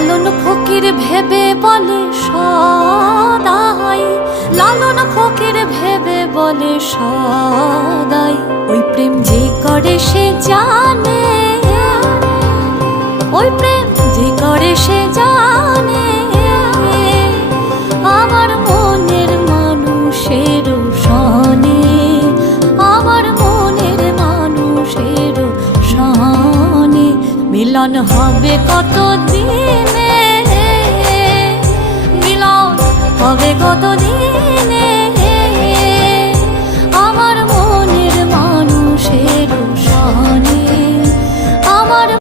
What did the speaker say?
লালন ফকির ভেবে বলে সদাই, লালন ফকির ভেবে বলে সদাই, ওই প্রেম যে করে সে জানে, ওই প্রেম যে করে সে জানে, আমার মনের মানুষের সনে, আমার মনের মানুষের সনে মিলন হবে কত দিনে, মিলন হবে কত দিনে।